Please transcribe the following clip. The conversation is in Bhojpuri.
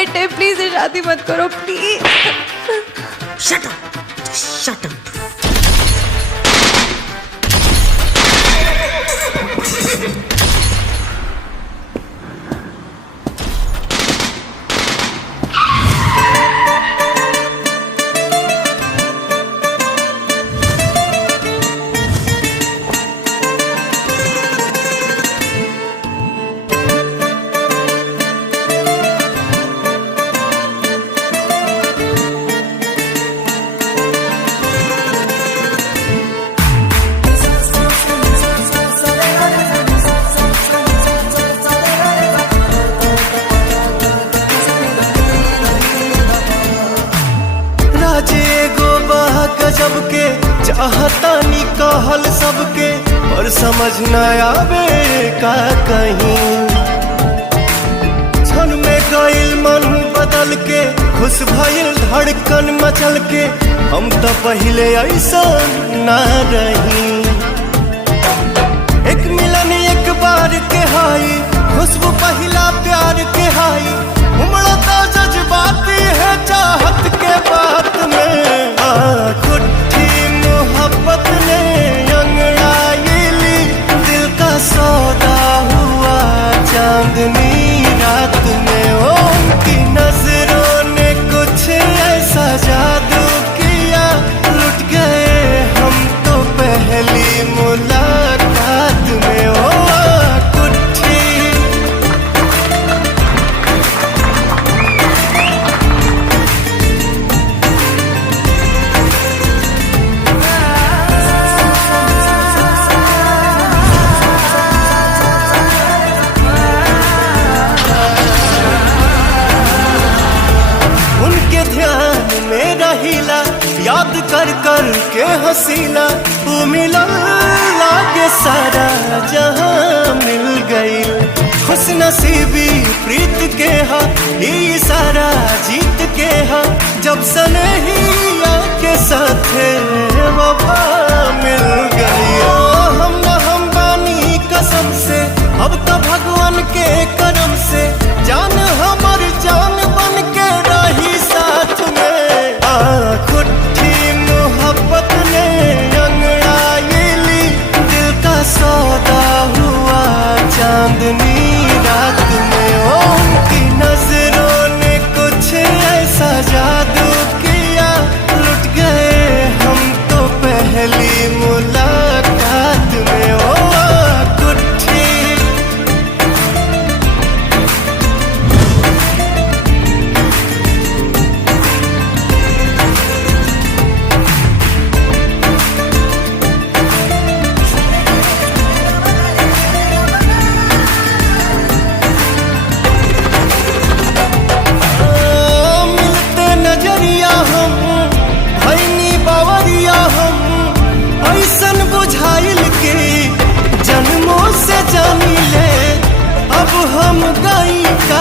डेट है, प्लीज शादी मत करो please. Shut up, shut up. गजब के चाहता नी कहल सबके, पर समझ न आवे का कहीं। क्षण में गइल मन बदल के, खुश भइल धड़कन मचल के, हम तो पहले ऐसा ना रही। एक मिलन एक बार के हाई, खुशबू पहला प्यार के हाई, उमड़ा तो जज्बाती है चाहत के बात में। खुट्टी मोहब्बत ने अंगड़ाई ली, दिल का सौदा हुआ चांदनी रात में। उनकी नजरों ने कुछ ऐसा जादू किया, लुट गए हम तो पहली मुलाकात में। ओ याद कर कर के हसीना, वो मिलन लागे सारा जहां मिल गई। खुश नसीबी प्रीत के हा, ये सारा जीत के हा, जब सनहिया के साथ वफा मिल गई। हम न हम बानी कसम से, अब तो भगवान के करम से, जान हमर जान बन के रही साथ में। खुट्टी मोहब्बत ने अंगड़ाई ली, दिल का सौदा हुआ चांदनी रात में। उनकी नजरों ने कुछ ऐसा जादू किया, लुट गए हम तो पहली मुलाकात में। ओ खुट्टी जन्मों से जानी ले, अब हम गाई का